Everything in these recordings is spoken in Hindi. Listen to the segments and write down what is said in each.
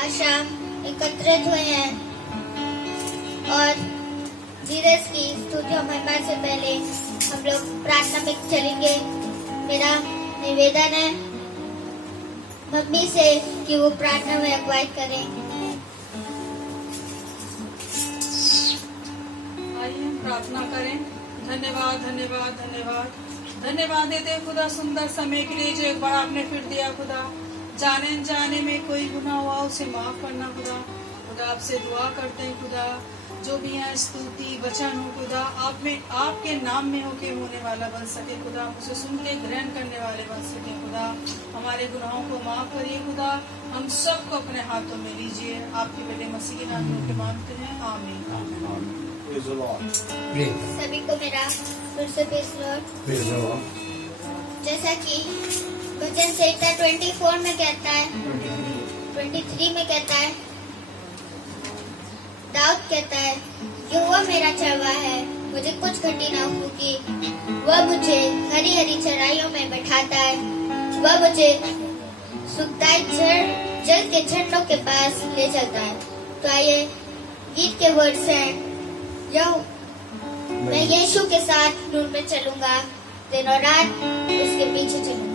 आज शाम एकत्रित हुए हैं और जीसस की स्तुति और महिमा से पहले हम लोग प्रार्थना में चलेंगे। मेरा निवेदन है मम्मी से कि वो प्रार्थना में अगुवाई करें। आइए हम प्रार्थना करें। धन्यवाद धन्यवाद धन्यवाद धन्यवाद देते हैं खुदा सुंदर समय के लिए जो एक बार आपने फिर दिया खुदा। जाने जाने में कोई गुनाह हुआ उसे माफ करना खुदा। खुदा आपसे दुआ करते हैं खुदा, जो भी यहाँ स्तुति वचन हो खुदा आप में आपके नाम में होके होने वाला बन सके खुदा। उसे सुन के ग्रहण करने वाले बन सके खुदा। हमारे गुनाहों को माफ करिए खुदा। हम सबको अपने हाथों में लीजिए। आपके बेटे मसीह के नाम में होके मांगते हैं, आमीन। सभी को मेरा फिर से प्रेज़ लॉर्ड। जैसा कि वचन संहिता 24 में कहता है, 23 में कहता है, दाऊद कहता है, यहोवा मेरा चरवाहा है, मुझे कुछ घटी न होगी। वह मुझे हरी हरी चराइयों में बैठाता है, वह मुझे सुखदायक जल के झरनों के पास ले चलता है। तो आइए गीत के वर्ड्स हैं, मैं यीशु के साथ नूर में चलूंगा, दिन और रात उसके पीछे चलूंगा।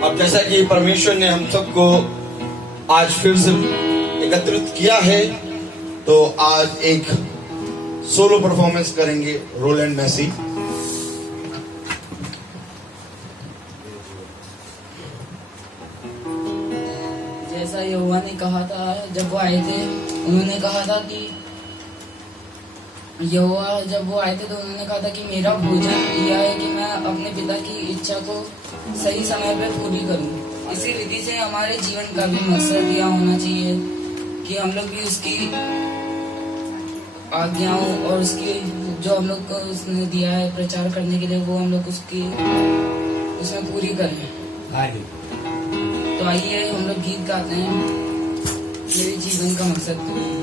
अब जैसा कि परमेश्वर ने हम सबको आज फिर से एकत्रित किया है, तो आज एक सोलो परफॉर्मेंस करेंगे रोलैंड मैसी। जैसा यहोवा ने कहा था, जब वो आए थे उन्होंने कहा था कि यहोवा जब वो आए थे तो उन्होंने कहा था कि मेरा भोजन यह है कि मैं अपने पिता की इच्छा को सही समय पे पूरी करूं। इसी विधि से हमारे जीवन का भी मकसद यह होना चाहिए कि हम लोग भी उसकी आज्ञाओं और उसकी जो हम लोग को उसने दिया है प्रचार करने के लिए, वो हम लोग उसकी उसमें पूरी करें। तो आइए हम लोग गीत गाते हैं, मेरे जीवन का मकसद तो है।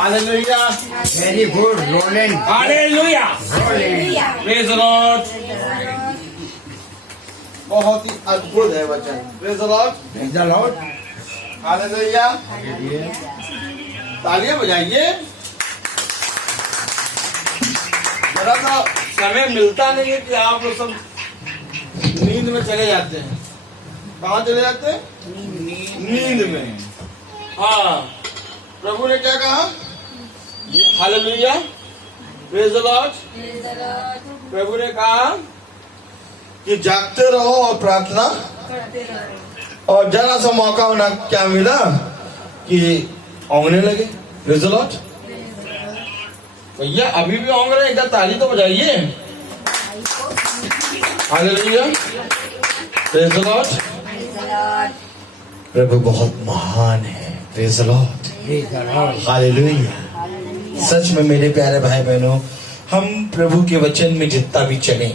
Hallelujah. Very good, rolling. Hallelujah. Rolling. Praise the Lord. बहुत ही अद्भुत है वचन। Praise the Lord. Praise the Lord. Hallelujah. तालियां बजाइए। जरा सा समय मिलता नहीं है कि आप लोग सब नींद में चले जाते हैं। कहाँ चले जाते हैं? नींद में। हाँ, प्रभु ने क्या कहा? हालेलुया। Praise the Lord. प्रभु ने कहा कि जागते रहो और प्रार्थना करते रहो। और जरा सा मौका होना क्या मिला कि औंगने लगे। Praise the Lord. भैया अभी भी औंग रहे हैं, क्या ताली तो बजाइए। हालेलुया। Praise the Lord. प्रभु बहुत महान है। Praise the Lord. Praise the Lord. Hallelujah. सच में मेरे प्यारे भाई बहनों, हम प्रभु के वचन में जितना भी चलें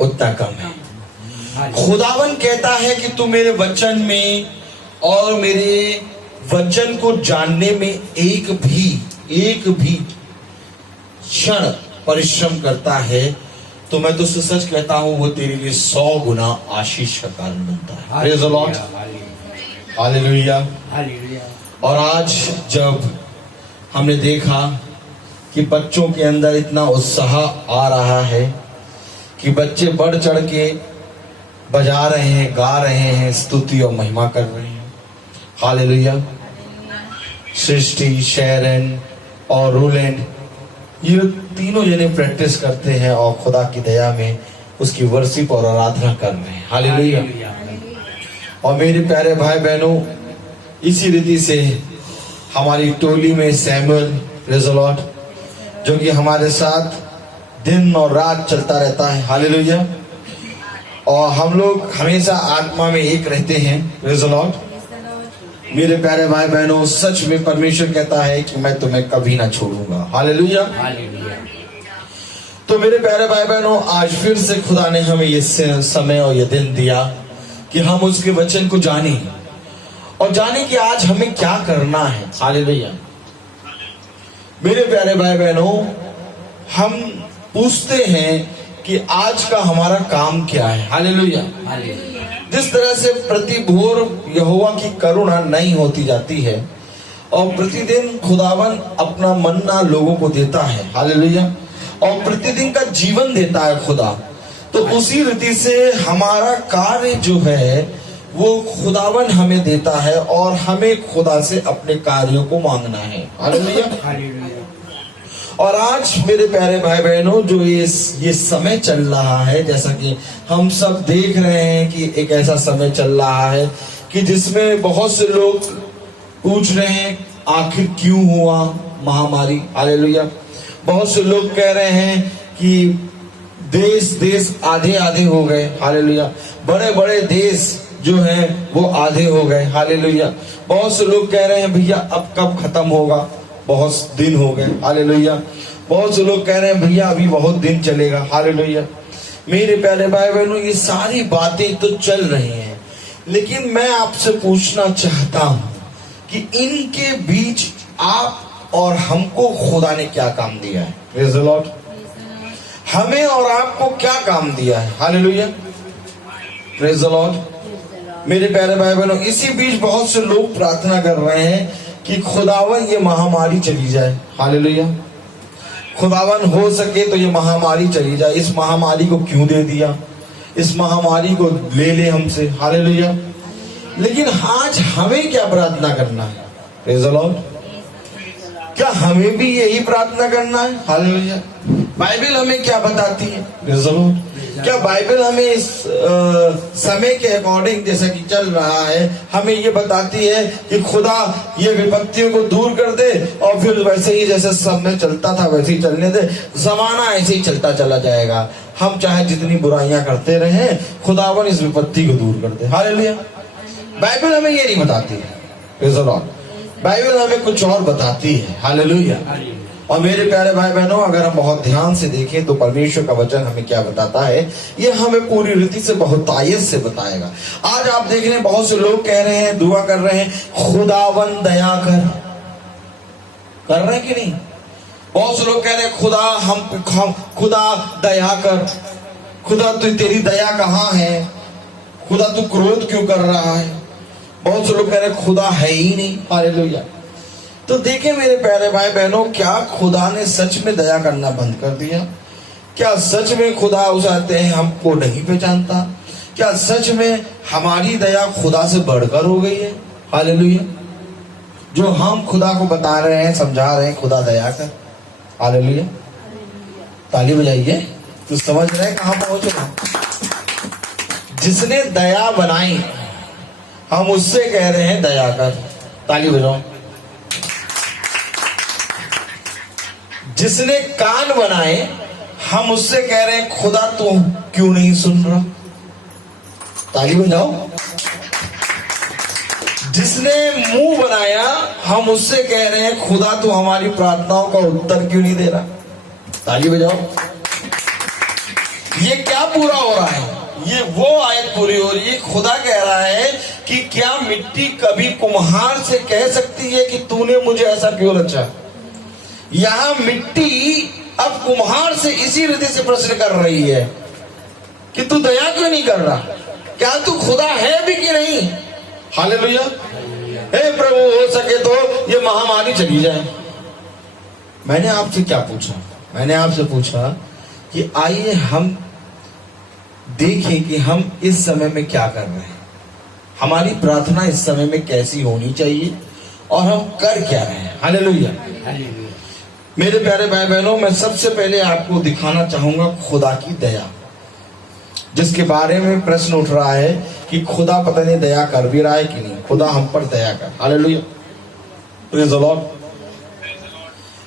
उतना कम है। खुदावन कहता है कि तू मेरे वचन में और मेरे वचन को जानने में एक भी क्षण परिश्रम करता है तो मैं तुझसे सच कहता हूं वो तेरे लिए 100 गुना आशीष का कारण बनता है। Praise the Lord. Hallelujah. Hallelujah. और आज जब हमने देखा कि बच्चों के अंदर इतना उत्साह आ रहा है कि बच्चे बढ़ चढ़ के बजा रहे हैं, गा रहे हैं, स्तुति और महिमा कर रहे हैं। हालेलुया। सृष्टि, शेरन और रोलैंड, ये तीनों जने प्रैक्टिस करते हैं और खुदा की दया में उसकी वर्शिप और आराधना कर रहे हैं। हालेलुया। और मेरे प्यारे भाई बहनों, इसी रीति से हमारी टोली में सैमुअल रेजोलॉट, जो कि हमारे साथ दिन और रात चलता रहता है। हालेलुया। और हम लोग हमेशा आत्मा में एक रहते हैं। रेजोलॉट, मेरे प्यारे भाई बहनों, सच में परमेश्वर कहता है कि मैं तुम्हें कभी ना छोड़ूंगा। हालेलुया। तो मेरे प्यारे भाई बहनों, आज फिर से खुदा ने हमें ये समय और ये दिन दिया कि हम उसके वचन को जाने और जाने कि आज हमें क्या करना है। हालेलुया। मेरे प्यारे भाई बहनों, हम पूछते हैं कि आज का हमारा काम क्या है। हालेलुया। जिस तरह से प्रति भोर यहोवा की करुणा नई होती जाती है और प्रतिदिन खुदावन अपना मन्ना लोगों को देता है। हालेलुया। और प्रतिदिन का जीवन देता है खुदा। तो उसी रीति से हमारा कार्य जो है वो खुदावन हमें देता है और हमें खुदा से अपने कार्यों को मांगना है। हालेलुया। और आज मेरे प्यारे भाई बहनों, जो ये समय चल रहा है, जैसा कि हम सब देख रहे हैं कि एक ऐसा समय चल रहा है कि जिसमें बहुत से लोग पूछ रहे हैं आखिर क्यों हुआ महामारी। हालेलुया। बहुत से लोग कह रहे हैं कि देश आधे आधे हो गए। हालेलुया। बड़े बड़े देश जो हैं वो आधे हो गए। हालेलुया। बहुत से लोग कह रहे हैं भैया अब कब खत्म होगा, बहुत दिन हो गए। हालेलुया। बहुत से लोग कह रहे हैं भैया अभी बहुत दिन चलेगा। हालेलुया। मेरे प्यारे भाई बहनों, ये सारी बातें तो चल रही हैं, लेकिन मैं आपसे पूछना चाहता हूं कि इनके बीच आप और हमको खुदा ने क्या काम दिया है। Praise the Lord. हमें और आपको क्या काम दिया है। हालेलुया। Praise the Lord. मेरे प्यारे भाई बहनों, इसी बीच बहुत से लोग प्रार्थना कर रहे हैं कि खुदावन ये महामारी चली जाए। हालेलुया। खुदावन हो सके तो ये महामारी चली जाए। इस महामारी को क्यों दे दिया, इस महामारी को ले हमसे। हालेलुया। लेकिन आज हमें क्या प्रार्थना करना है। Praise the Lord. क्या हमें भी यही प्रार्थना करना है। हालेलुया। बाइबल हमें क्या बताती है। Praise the Lord. क्या बाइबल हमें इस समय के अकॉर्डिंग, जैसा कि चल रहा है, हमें ये बताती है कि खुदा ये विपत्तियों को दूर कर दे और फिर वैसे ही जैसे समय चलता था वैसे ही चलने दे, जमाना ऐसे ही चलता चला जाएगा, हम चाहे जितनी बुराइयां करते रहें, खुदावन इस विपत्ति को दूर कर दे। हालेलुया। बाइबल हमें ये नहीं बताती है। Praise the Lord. बाइबल हमें कुछ और बताती है। हालेलुया। और मेरे प्यारे भाई बहनों, अगर हम बहुत ध्यान से देखें तो परमेश्वर का वचन हमें क्या बताता है, ये हमें पूरी रीति से बहुत तायत से बताएगा। आज आप देख रहे हैं बहुत से लोग कह रहे हैं, दुआ कर रहे हैं, खुदावन दया कर रहे हैं कि नहीं। बहुत से लोग कह रहे हैं खुदा हम खुदा दया कर, खुदा तू तेरी दया कहाँ है, खुदा तू क्रोध क्यों कर रहा है। बहुत से लोग कह रहे हैं खुदा है ही नहीं। हालेलुया। तो देखें मेरे प्यारे भाई बहनों, क्या खुदा ने सच में दया करना बंद कर दिया? क्या सच में खुदा उसे हमको नहीं पहचानता? क्या सच में हमारी दया खुदा से बढ़कर हो गई है? हालेलुया। जो हम खुदा को बता रहे हैं, समझा रहे हैं, खुदा दया कर। हालेलुया। ताली बजाइए तो समझ रहे हैं कहां पहुंच रहे हैं। जिसने दया बनाई, हम उससे कह रहे हैं दया कर। ताली बजाओ। जिसने कान बनाए, हम उससे कह रहे हैं खुदा तू क्यों नहीं सुन रहा। ताली बजाओ। जिसने मुंह बनाया, हम उससे कह रहे हैं खुदा तू हमारी प्रार्थनाओं का उत्तर क्यों नहीं दे रहा। ताली बजाओ। ये क्या पूरा हो रहा है? ये वो आयत पूरी हो रही है। खुदा कह रहा है कि क्या मिट्टी कभी कुम्हार से कह सकती है कि तूने मुझे ऐसा क्यों रचा। यहां मिट्टी अब कुम्हार से इसी रीति से प्रश्न कर रही है कि तू दया क्यों नहीं कर रहा, क्या तू खुदा है भी कि नहीं। हालेलुया। हे प्रभु हो सके तो ये महामारी चली जाए। मैंने आपसे क्या पूछा? मैंने आपसे पूछा कि आइए हम देखें कि हम इस समय में क्या कर रहे हैं, हमारी प्रार्थना इस समय में कैसी होनी चाहिए और हम कर क्या रहे हैं। हालेलुया। मेरे प्यारे भाई बहनों, मैं सबसे पहले आपको दिखाना चाहूंगा खुदा की दया, जिसके बारे में प्रश्न उठ रहा है कि खुदा पता नहीं दया कर भी रहा है कि नहीं। खुदा हम पर दया कर। Hallelujah, praise the Lord.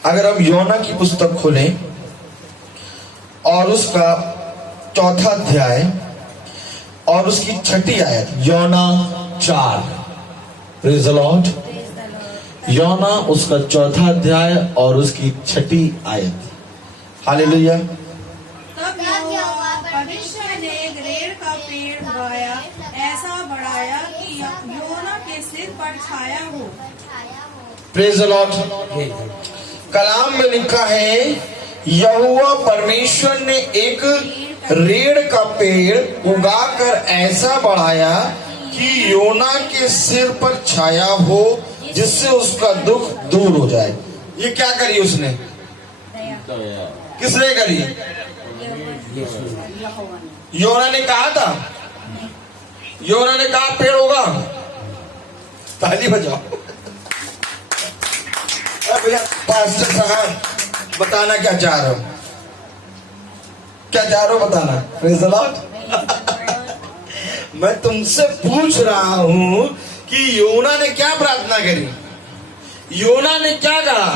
अगर हम योना की पुस्तक खोलें और उसका 4 अध्याय और उसकी 6 आयत, योना 4, प्रेज़ द लॉर्ड। योना उसका 4 अध्याय और उसकी 6 आयत। हालेलुया। तब यहोवा परमेश्वर ने एक रेड़ का पेड़ उगाया, ऐसा बढ़ाया कि योना के सिर पर छाया हो। Praise the Lord. कलाम में लिखा है यहोवा परमेश्वर ने एक रेड़ का पेड़ उगाकर ऐसा बढ़ाया कि योना के सिर पर छाया हो, जिससे उसका दुख दूर हो जाए। ये क्या करी उसने? किसने करी? योना ने कहा था, योना ने कहा पेड़ होगा। ताली बजाओ। भैया पास्टर साहब बताना क्या चाह रहे हो, क्या चाह रहे हो बताना। Praise the Lord. मैं तुमसे पूछ रहा हूं कि योना ने क्या प्रार्थना करी? योना ने क्या कहा?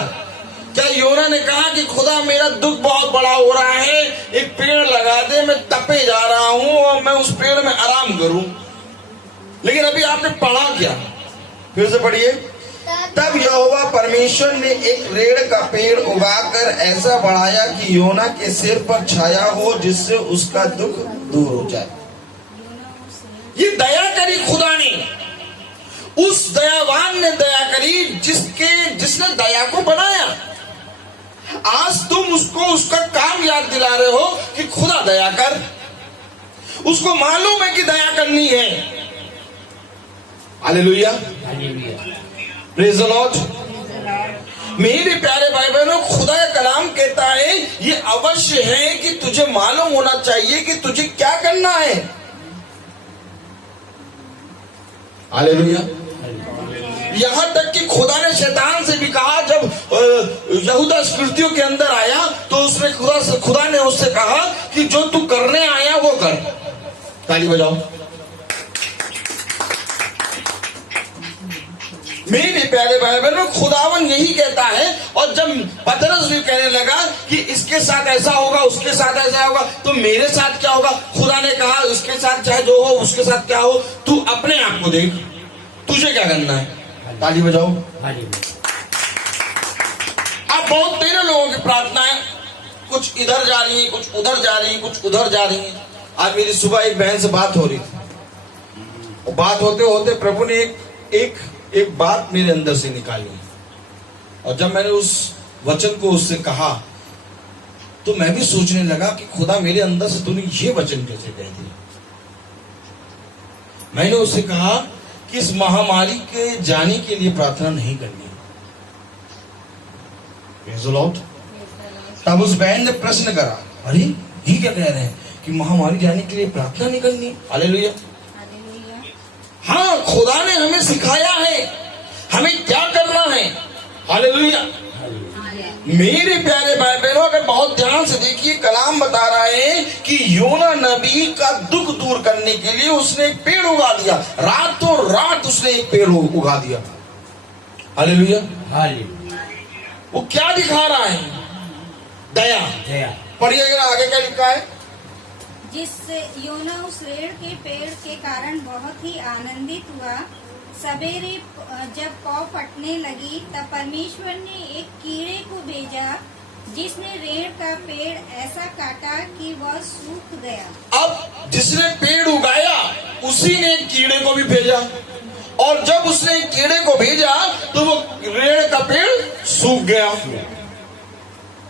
क्या योना ने कहा कि खुदा मेरा दुख बहुत बड़ा हो रहा है, एक पेड़ लगा दे, मैं तपे जा रहा हूं और मैं उस पेड़ में आराम करूं? लेकिन अभी आपने पढ़ा क्या? फिर से पढ़िए। तब यहोवा परमेश्वर ने एक रेड़ का पेड़ उगाकर ऐसा बढ़ाया कि योना के सिर पर छाया हो, जिससे उसका दुख दूर हो जाए। ये दया करी खुदा ने, उस दयावान ने दया करी जिसने दया को बनाया। आज तुम उसको उसका काम याद दिला रहे हो कि खुदा दया कर। उसको मालूम है कि दया करनी है। Hallelujah, praise the Lord. मेरे प्यारे भाई बहनों, खुदा का कलाम कहता है ये अवश्य है कि तुझे मालूम होना चाहिए कि तुझे क्या करना है। हालेलुया। यहां तक कि खुदा ने शैतान से भी कहा, जब यहूदा स्कृतियों के अंदर आया तो उसने खुदा ने उससे कहा कि जो तू करने आया वो कर। ताली बजाओ। मेरे प्यारे भाई बहनों, खुदावन यही कहता है। और जब पतरस भी कहने लगा कि इसके साथ ऐसा होगा, उसके साथ ऐसा होगा, तो मेरे साथ क्या होगा? खुदा ने कहा उसके साथ चाहे जो हो, उसके साथ क्या हो, तू अपने आप को देख, तुझे क्या करना है। ताली बजाओ। अब बहुत तेरे लोगों की प्रार्थनाएं कुछ इधर जा रही है, कुछ उधर जा रही है, कुछ उधर जा रही है। आज मेरी सुबह एक बहन से बात हो रही थी, बात होते होते प्रभु ने एक बात मेरे अंदर से निकाली। और जब मैंने उस वचन को उससे कहा तो मैं भी सोचने लगा कि खुदा मेरे अंदर से तूने ये वचन कैसे कह दिया। मैंने उससे कहा कि इस महामारी के जाने के लिए प्रार्थना नहीं करनी। Praise the Lord. तब उस बहन ने प्रश्न करा, अरे ये क्या कह रहे हैं कि महामारी जाने के लिए प्रार्थना नहीं करनी? हालेलुया। हाँ, खुदा ने हमें सिखाया है हमें क्या करना है। हालेलुया। मेरे प्यारे भाई बहनों, अगर बहुत ध्यान से देखिए, कलाम बता रहा है कि योना नबी का दुख दूर करने के लिए उसने एक पेड़ उगा दिया। रातों रात उसने एक पेड़ उगा दिया। हालेलुया। वो क्या दिखा रहा है? दया। पढ़िएगा आगे क्या लिखा है। जिससे योना उस रेड़ के पेड़ के कारण बहुत ही आनंदित हुआ। सवेरे जब पौ फटने लगी तब परमेश्वर ने एक कीड़े को भेजा, जिसने रेड़ का पेड़ ऐसा काटा कि वह सूख गया। अब जिसने पेड़ उगाया उसी ने कीड़े को भी भेजा, और जब उसने कीड़े को भेजा तो वो रेड़ का पेड़ सूख गया।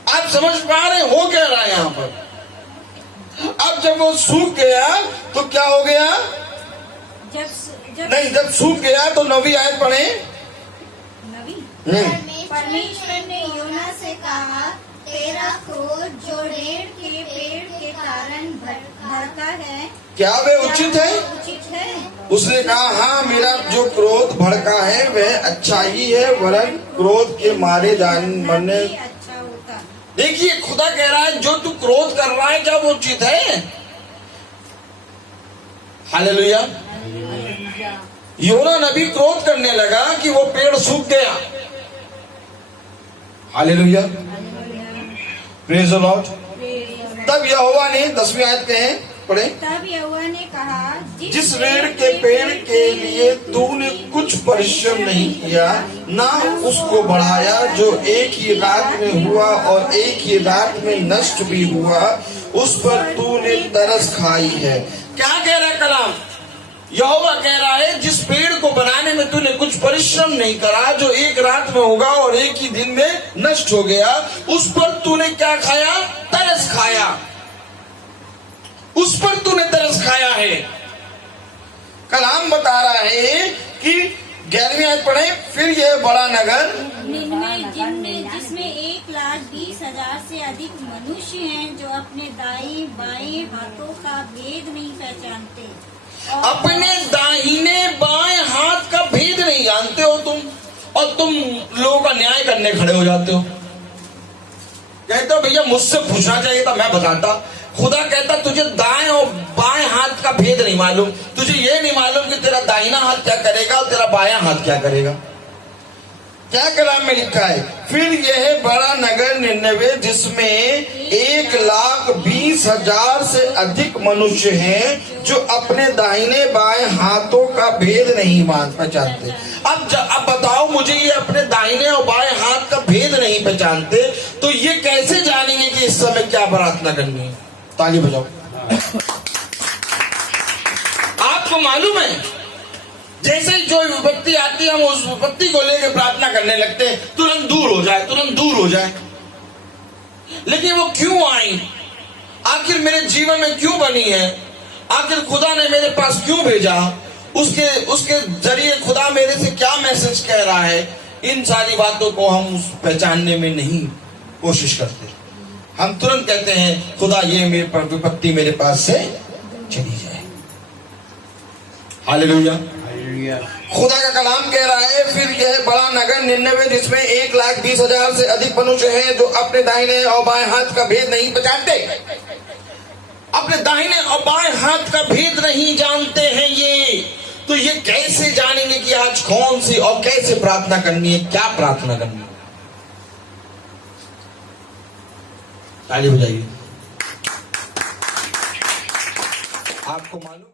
आप समझ पा रहे हो क्या रहा है यहाँ पर? अब जब वो सूख गया तो क्या हो गया? जब सूख गया तो 9वीं आयत पढ़े। परमेश्वर ने योना से कहा, तेरा क्रोध जो रेड़ के पेड़ के कारण भड़का है, क्या वे उचित है? उचित है? उसने कहा, हाँ, मेरा जो क्रोध भड़का है वह अच्छा ही है, वरन क्रोध के मारे मरने। अच्छा होता। देखिए, खुदा कह रहा है जो तू क्रोध कर रहा है क्या वो उचित है? हालेलुया। योना नबी क्रोध करने लगा कि वो पेड़ सूख गया। Hallelujah, praise the Lord. तब यहोवा ने 10वीं आयत कहे, पढ़े। तब यहोवा ने कहा, जिस रेड़ के पेड़ के लिए तूने कुछ परिश्रम नहीं किया, ना उसको बढ़ाया, जो एक ही रात में हुआ और एक ही रात में नष्ट भी हुआ, उस पर तूने तरस खाई है। क्या कह रहा है कलाम? यहोवा कह रहा है जिस पेड़ को बनाने में तूने कुछ परिश्रम नहीं करा, जो एक रात में होगा और एक ही दिन में नष्ट हो गया, उस पर तूने क्या खाया? तरस खाया। उस पर तूने तरस खाया है। कलाम बता रहा है कि 11वीं आयत पढ़े, फिर यह बड़ा नगर जिसमें 1,20,000 से अधिक मनुष्य हैं, जो अपने दाएं बाएं हाथों का भेद नहीं पहचानते, अपने दाहिने बाएं हाथ का भेद नहीं जानते हो तुम, और तुम लोगों का न्याय करने खड़े हो जाते हो। कहते हो भैया मुझसे पूछना चाहिए था, मैं बताता। खुदा कहता तुझे दाएं और बाएं हाथ का भेद नहीं मालूम, तुझे ये नहीं मालूम कि तेरा दाहिना हाथ क्या करेगा और तेरा बायां हाथ क्या करेगा। क्या कलाम में लिखा है? फिर यह बड़ा नगर निन्नवे, जिसमें 1,20,000 से अधिक मनुष्य हैं, जो अपने दाहिने बाएं हाथों का भेद नहीं पहचानते। अब बताओ मुझे, ये अपने दाहिने और बाएं हाथ का भेद नहीं पहचानते, तो ये कैसे जानेंगे कि इस समय क्या प्रार्थना करनी है? ताली बजाओ। आपको मालूम है, जैसे ही जो विपत्ति आती है हम उस विपत्ति को लेकर प्रार्थना करने लगते हैं, तुरंत दूर हो जाए, तुरंत दूर हो जाए। लेकिन वो क्यों आई? आखिर मेरे जीवन में क्यों बनी है? आखिर खुदा ने मेरे पास क्यों भेजा? उसके जरिए खुदा मेरे से क्या मैसेज कह रहा है? इन सारी बातों को हम पहचानने में नहीं कोशिश करते। हम तुरंत कहते हैं खुदा ये मेरे पर विपत्ति मेरे पास से चली जाए। हालेलुया। खुदा का कलाम कह रहा है, फिर यह बड़ा नगर निन्नवे, जिसमें 1,20,000 से अधिक मनुष्य हैं, जो अपने दाहिने और बाएं हाथ का भेद नहीं पहचानते। अपने दाहिने और बाएं हाथ का भेद नहीं जानते हैं ये, तो ये कैसे जानेंगे कि आज कौन सी और कैसे प्रार्थना करनी है, क्या प्रार्थना करनी है? ताली बजाइए। आपको मालूम